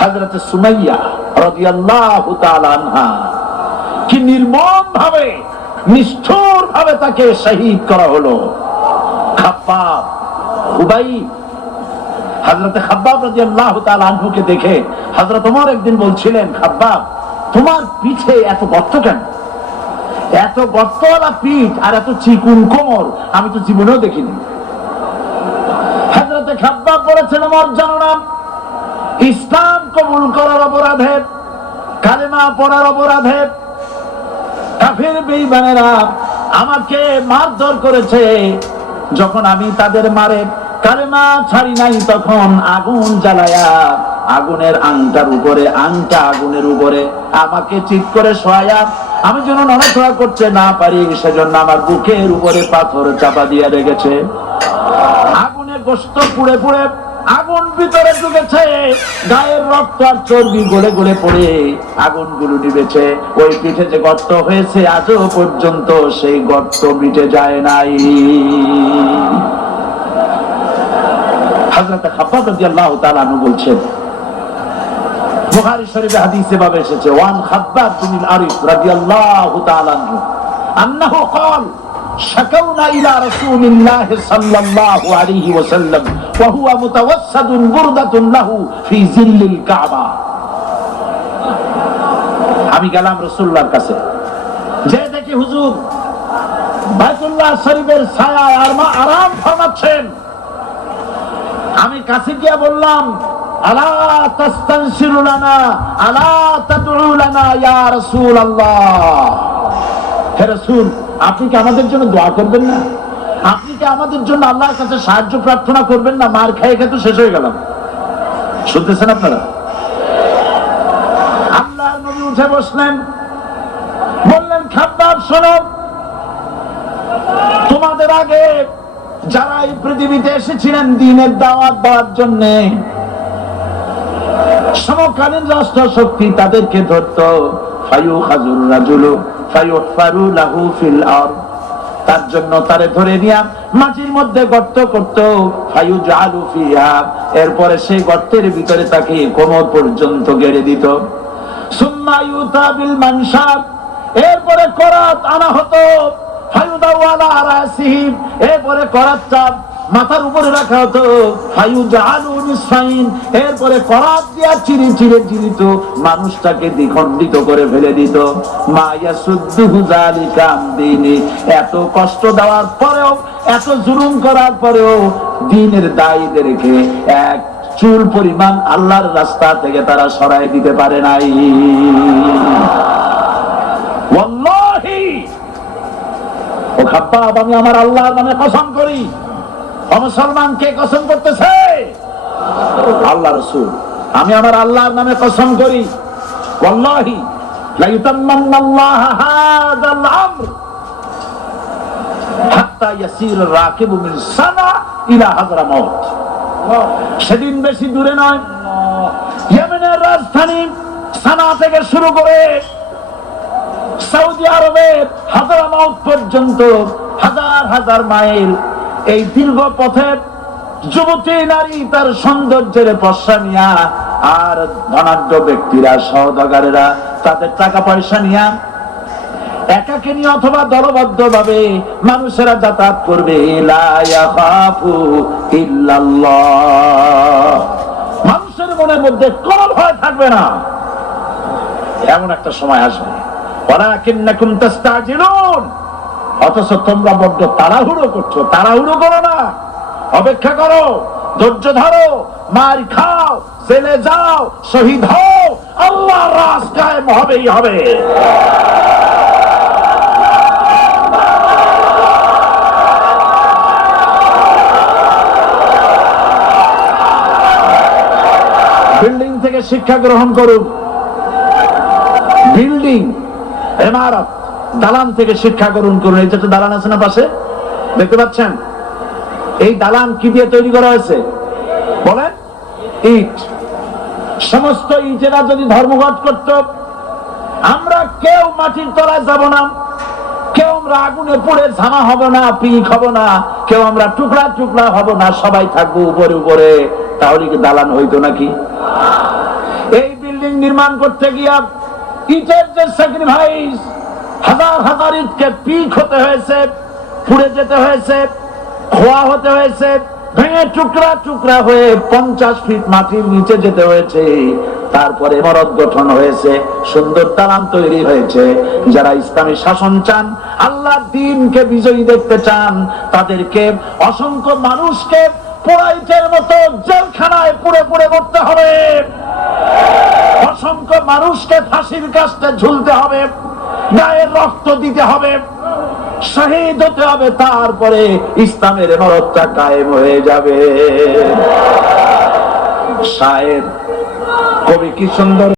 হযরত সুমাইয়া রাদিয়াল্লাহু তাআলা আনহা কি নির্মম ভাবে, নিষ্ঠুর ভাবে তাকে শহীদ করা হলো। খাব্বাব, খুবাইব, হযরত খাব্বাব রাদিয়াল্লাহু তাআলা আনহুকে দেখে হযরত ওমর একদিন বলছিলেন, খাব্বাব, তোমার পিঠে এত গর্ত কেন? এত গর্তওয়ালা পিঠ আর এত চিকুন কোমর আমি তো জীবনেও দেখিনি। হযরত খাব্বাব বলেছেন, ওমর জানো না, ইসলাম কবুল করার অপরাধে, কালেমা পড়ার অপরাধে কাফির বেঈমানেরা আমাকে মারধর করেছে। যখন আমি তাদের মারে কালেমা ছাড়ি নাই, তখন আগুন জ্বালায়া আগুনের আংটার উপরে, আংটা আগুনের উপরে আমাকে চিৎ করে শোয়ায়া, আমি যেন নড়াচড়া করতে না পারি সেজন্য আমার বুকের উপরে পাথর চাপা দিয়ে রেখেছে। আগুনে গোশত পুড়ে পুড়ে আগুন ভিতরে ঢুকেছে, গায়ের রক্ত আর চর্বি গলে গলে পড়ে আগুনগুলো নিভেছে। ওই পিঠে যে গর্ত হয়েছে আজও পর্যন্ত সেই গর্ত মিটে যায় নাই। হযরত খাব্বাব রাদিয়াল্লাহু তাআলা আনহু বলছেন, বুখারী শরীফে হাদিসে ভাবে এসেছে, ওয়ান খাব্বাব বিন আরিফ রাদিয়াল্লাহু তাআলা আনহু আন্নাহু ক্বাল শাকাউনা ইলা রাসূলিল্লাহি সাল্লাল্লাহু আলাইহি ওয়াসাল্লাম ওয়া হুয়া মুতাওয়াসসাদুন বুরদাতুন লাহু ফি জিল্লিল কাবা। আমি গেলাম রাসূলুল্লাহর কাছে, যে দেখি হুজুর বাইতুল্লাহ শরীফের ছায়ায় আরাম ফরমাচ্ছেন। আমি কাছে গিয়ে বললাম, আলা তাস্তানসিরু লানা আলা তাদউ লানা ইয়া রাসূলুল্লাহ, হে রাসূল, আপনি কি আমাদের জন্য দোয়া করবেন না? আপনি কি আমাদের জন্য আল্লাহর কাছে সাহায্য প্রার্থনা করবেন না? মার খেয়ে খেয়ে তো শেষ হয়ে গেলাম। শুনতেছেন আপনারা? আল্লাহর নবী উঠে বসলেন, বললেন, খাব্বাব শোনো, তোমাদের আগে যারা এই পৃথিবীতে এসেছিলেন দ্বীনের দাওয়াত দেওয়ার জন্য, সমকালীন রাষ্ট্র শক্তি তাদেরকে ধরত, ফায়ুখাজুর রাজুলু ফায়ুহফারু লাহু ফিল আরদ, তার জন্য তারে ধরে নিয়া মাটির মধ্যে গর্ত করত, ফায়ুজআলু ফিহা, এরপরে সেই গর্তের ভিতরে তাকে কোমর পর্যন্ত গেড়ে দিত। সুম্মা ইউতা বিল মানশার, এরপরে করাত আনা হতো, ফায়ুদাউ আলা রাসিহি, এরপরে করাত চাপ মাথার উপরে রাখা হতো, ফায়ুজআলু নিসফাইন, এরপরে করাত দিয়া চিরে চিরে চিরিত মানুষটাকে দ্বিখণ্ডিত করে ফেলে দিত। মা ইয়াসুদ্দুহু যালিকা আন দীনি, এত কষ্ট দেওয়ার পরেও, এত জুলুম করার পরেও দ্বীনের দায়ীদেরকে এক চুল পরিমাণ আল্লাহর রাস্তা থেকে তারা সরায় দিতে পারে নাই। ওয়াল্লাহি, ও খাব্বাব, আমি আমার আল্লাহর নামে কসম করি। মুসলমান কে কসম করতেছে? আল্লাহ রাসূল। আমি আমার আল্লাহর নামে কসম করি, ওয়াল্লাহি লা ইউতাম্মান্নাল্লাহু হাযাল আমর হাত্তা ইয়াসির রাকিবু মিন সানা ইলা হাযরামাউত। সেদিন বেশি দূরে নয়, ইয়েমেনের রাজধানী সানা থেকে শুরু করে সৌদি আরবের হাযরামাউত পর্যন্ত হাজার হাজার মাইল, এই দীর্ঘ পথে যুবতী নারী তার সৌন্দর্যের পশ্চা নিয়া, আর ধনাঢ্য ব্যক্তিরা, সওদাগরেরা তাদের টাকা পয়সা নিয়া একাকিনী অথবা দলবদ্ধ ভাবে মানুষেরা যাতায়াত করবে। লা ইয়াখাফু ইল্লাল্লাহ, মানুষের মনের মধ্যে কোনো ভয় থাকবে না। এমন একটা সময় আসবে, ওয়ালাকিন্নাকুম তাস্তাজিলুন, অথচ তোমরা বড্ড তাড়াহুড়ো করছো। তাড়াহুড়ো করো না, অপেক্ষা করো, ধৈর্য ধরো, মার খাও, জেলে যাও, শহীদ হও, আল্লাহর রাজ কায়েম হবেই হবে। বিল্ডিং থেকে শিক্ষা গ্রহণ করুন, বিল্ডিং, ইমারত, দালান থেকে শিক্ষা গ্রহণ করুন। এই যে দালান আছে না পাশে, দেখতে পাচ্ছেন? এই দালান কি দিয়ে তৈরি করা হয়েছে বলেন? ইট। সমস্ত ইটেরা যদি ধর্মঘট করত, আমরা কেউ মাটির তলায় যাব না, কেউ আমরা আগুনে পুড়ে ঝামা হব না, পিক হব না, কেউ আমরা টুকরা টুকরা হব না, সবাই থাকবো উপরে উপরে। তাহলে কি দালান হইতো নাকি? এই বিল্ডিং নির্মাণ করতে গিয়া ইটের যে স্যাক্রিফাইস, হাজার হাজার ইটকে পিক হতে হয়েছে, পুড়ে যেতে হয়েছে, খোয়া হতে হয়েছে, ভেঙে টুকরা টুকরা হয়ে 50 ফিট মাটির নিচে যেতে হয়েছে, তারপরে ইমারত গঠন হয়েছে, সুন্দর দালান তৈরি হয়েছে। যারা ইসলামী শাসন চান, আল্লাহর দ্বীনকে বিজয়ী দেখতে চান, তাদেরকে অসংখ্য মানুষকে পোড়াইটের মতো জেলখানায় পুড়ে পুড়ে মরতে হবে, অসংখ্য মানুষকে ফাঁসির কাস্টে ঝুলতে হবে, গায়ের রক্ত দিতে হবে, শহীদ হতে হবে, তারপরে ইসলামের ইমারতটা কায়েম হয়ে যাবে। শায়ের কবি কি সুন্দর